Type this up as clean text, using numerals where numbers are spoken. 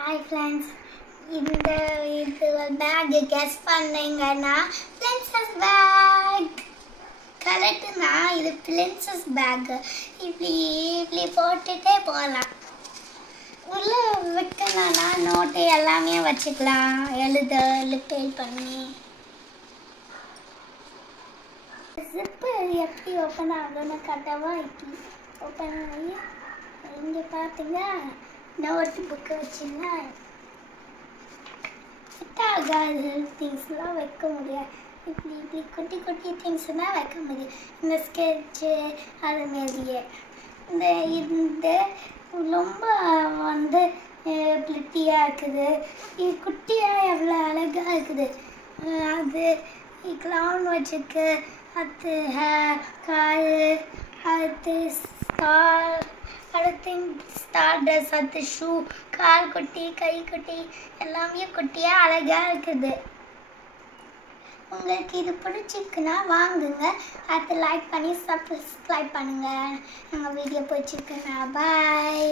Hi friends, இந்த back guess பண்ணீங்கன்னா princess back கரெக்டுனா இது பிரின்சஸ் பேக் இப்படி போட்டுட்டே போகலாம். உள்ள வைக்கணும்னா நோட்டு எல்லாமே வச்சுக்கலாம், எழுத லிப்பேல் பண்ணி. ஜிப்பு எப்படி ஓப்பன் ஆகும்னு கட்டவா இப்படி ஓப்பன் ஆகி இங்கே பார்த்தீங்க நோட் புக்கு வச்சிங்கன்னா ஃபிட் ஆகாது திங்ஸ்லாம் வைக்க முடியாது. இப்படி குட்டி குட்டி திங்ஸ்னால் வைக்க முடியும். இந்த ஸ்கெட்சு அது மாரியே இந்த ரொம்ப பிளிட்டியாக இருக்குது. இது குட்டியாக எவ்வளோ அழகாக இருக்குது. அது க்ளவுன் வச்சுருக்கு, அது கால், அடுத்து ஸ்டார் ட்ரெஸ், அது ஷூ, கால் குட்டி கை குட்டி எல்லாமே குட்டியாக அழகாக இருக்குது. உங்களுக்கு இது பிடிச்சிருக்குன்னா வாங்குங்க, அதை லைக் பண்ணி சப்ஸ்கிரைப் பண்ணுங்கள். நாங்கள் வீடியோ பிடிச்சிருக்குன்னா பாய்.